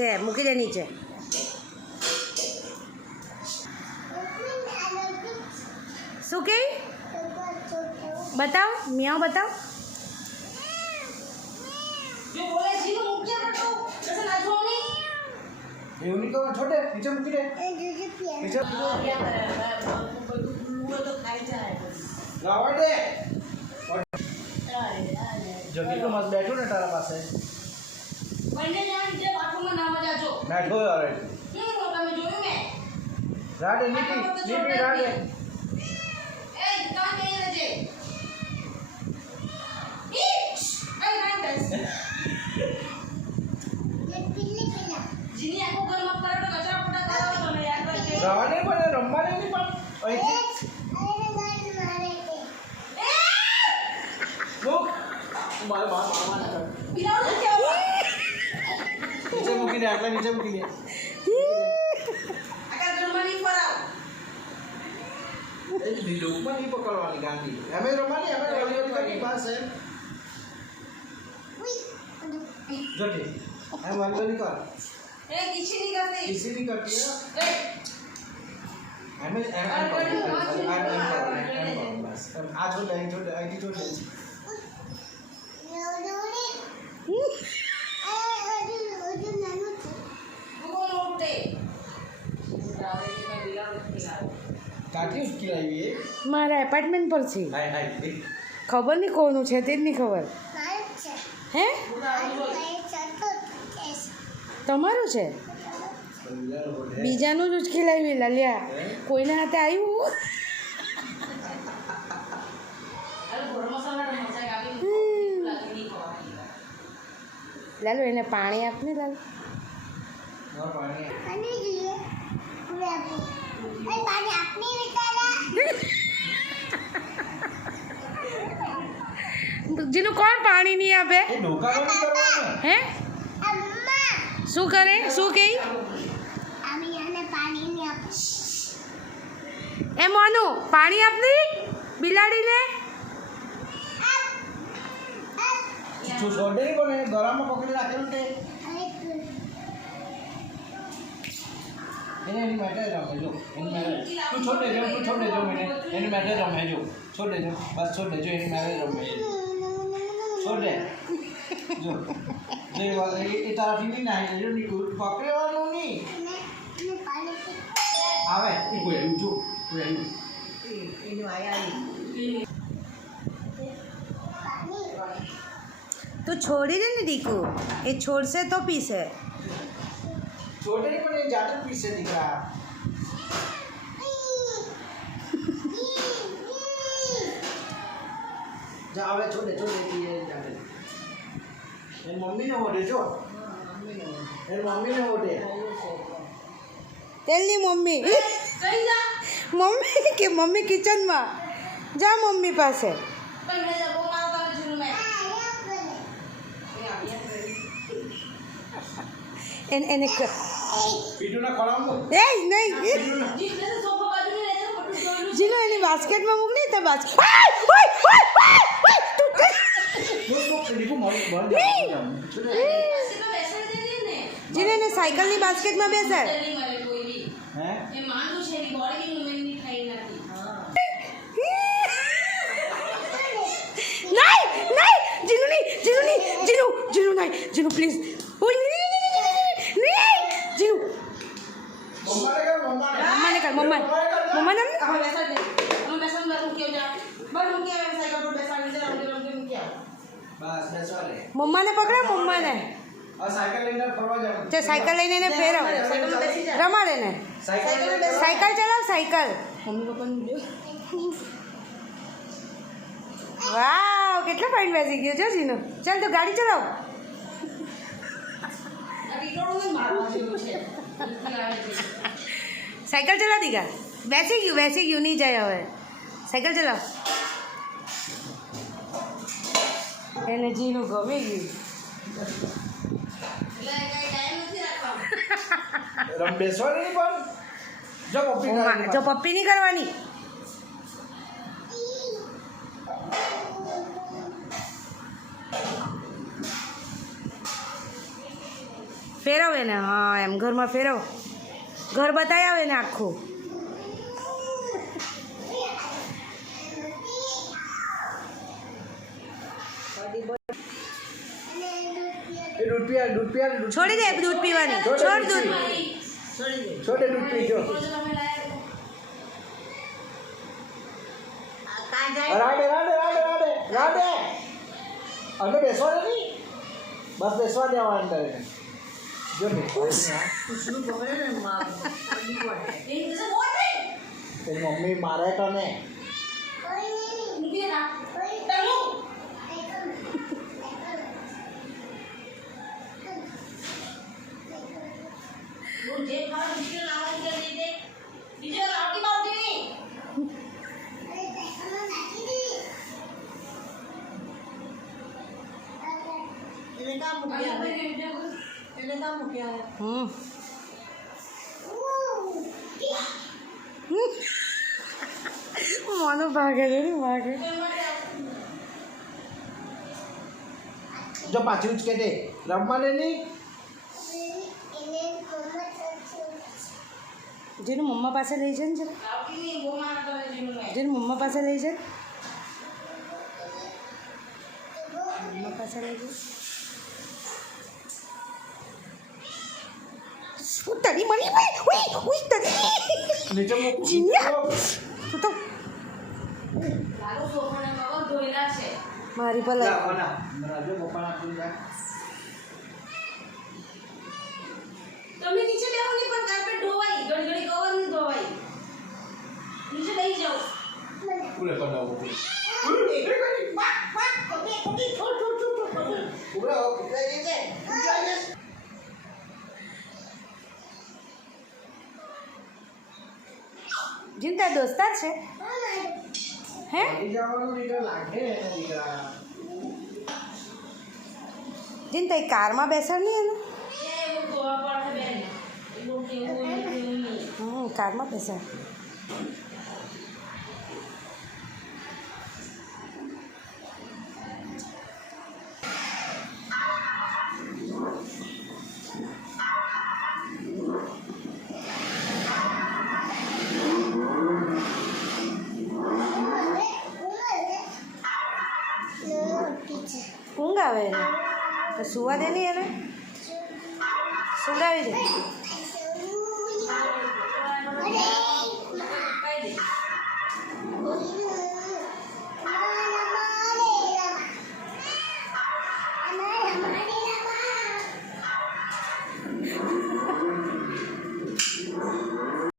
છે મૂકી દે નીચે. શું કે બતાવ મિયાઓ બતાવ. छोटे नीचे मूकी दे नीचे लावा दे जो कि तो मत बैठो ना तारा पास है બંને જણા નીચે બાથરૂમમાં નાવા જાજો. बैठो यार તમે જોયું મેં राडे नीटी राडे એ કામ કરી લેજે. એ કામ બસ જીની આખો ઘર મત કરો તો કચરા પોતા કરાવો તમે યાદ રાખજો. रावणे पण रमवाने नहीं पण અહીંથી મુક માર બિલાડો છે આવા. નીચે મૂકી દે આટલા નીચે મૂકી દે આકા ઘરમાં નહીં ફરાવ. એ લોકમાં નહીં પકડવાની ગાંધી અમે રમવાની અમે ગલી કરી પાસ है જોટી हम वाली कर એ કિછી નહીં કરતી. किसी नहीं करती है એ हमें बस आज छोड़ आई छोड़ काटी उसकी लाई है મારા એપાર્ટમેન્ટ પર છે. हाय हाय ખબર નહીં કોનું છે તે જ નહીં ખબર. હે તમારું છે બીજાનું જ ઉચકી લાવી લાલ્યા કોઈના હાથે આવ્યું. લાલુ એને પાણી આપને લાલ. और पानी જીનું કોણ પાણી નહીં આપે. ये धोखा तो नहीं करवाना હે શું કરે શું કહે એ મોનું પાણી આપની બિલાડી લે. जो छोड़े नहीं कोने गरम में पकड़ी रखे उनके इन्हें मैटर रम जो इन मैटर तू छोड़ दे जो मैंने इन मैटर रम है जो छोड़ दे जो बस छोड़ दे जो इन मैटर रम है छोड़ दे जो ये वाला ये तारा टीवी नहीं है जो नहीं पकड़े वाला नहीं आवे ये कोई जो कोई એનું આયા તું છોડી દે ને દીકુ એ છોડશે તો પીશે. छोटे नहीं पर ये जाते पीछे दिख रहा जा आवे छोड़ दे ये जाते ये मम्मी ने होड़े जो ये मम्मी ने होड़े તેલની મમ્મી મમ્મી કે મમ્મી કિચનમાં જા મમ્મી પાસે. એને पीटू ना खड़ा हूँ એ નહીં જીનો એની બાસ્કેટમાં મૂક નહીં તો બાસ્કેટ જીને એને સાયકલની બાસ્કેટમાં બેસાડ. हैं નહીં જીનું નહીં જીનું નહીં જીનું પ્લીઝ જીનું मम्मा ने कर મમ્માને મમ્માને बस बेसवा ले મમ્માને પકડે મમ્માને और साइकिल लेकर फरवा जाओ તે સાયકલ લઈને એને ફેરવ રમાડે ને સાયકલ ચલાવ સાયકલ. મમ્મી પપ્પાને વાવ કેટલો ફાઇન બેસી ગયો છે જીનો. ચાલ તો ગાડી ચલાવ. સાયકલ ચલાવ દીકા બેસી ગયું નહીં જાય હવે. સાયકલ ચલાવ. એને જીનું ગમી ગયું. रम बेसवा नहीं पर जो पप्पी જો પપ્પી નહીં કરવાની. ફેરવ એને, હા એમ ઘરમાં ફેરવ, ઘર બતાવી આવે ને આખું. એ દૂધ પીવા છોડી દે દૂધ પીવાની, છોડ દૂધ. છોડે દૂધ પીજો. રાડે રાડે રાડે રાડે રાડે અંદર બેસવા દે નહીં, બસ બેસવા દેવા અંદર એને. જો ને તેની મમ્મી મારે તને. મને ભાગે છે ને ભાગે. જો પાછી ઉચકે દે, રમવા દે નહીં. જેનું મમ્મા પાસે લઈ જાય ને જરા, જેનું મમ્મા પાસે લઈ જાય, મમ્મા પાસે લઈ જાય. તારી મળી ભાઈ, ઉઈ તારી નીચે મૂક. જીનિયા તું તો મારી પર જા બના રાજો પપ્પાના આપી જા. તમે નીચે બેહો નહીં, પણ કાર્પેટ ધોવાઈ, ગડગડી કવર નહીં ધોવાઈ. નીચે લઈ જાઓ. કુલે કડાવો કુલે. જીન તાર દોસ્તાર છે હે? જવાનું દીકરા લાગે એને દીકરા. જીન તારી કારમાં બેસાડ નહીં એને? એ એવું ધોવા પડે બેન. એવું કેવું નહીં. કારમાં બેસાડ. ઊંઘ આવે એને તો સુવા દે નહીં એને, સુવડાવી દે.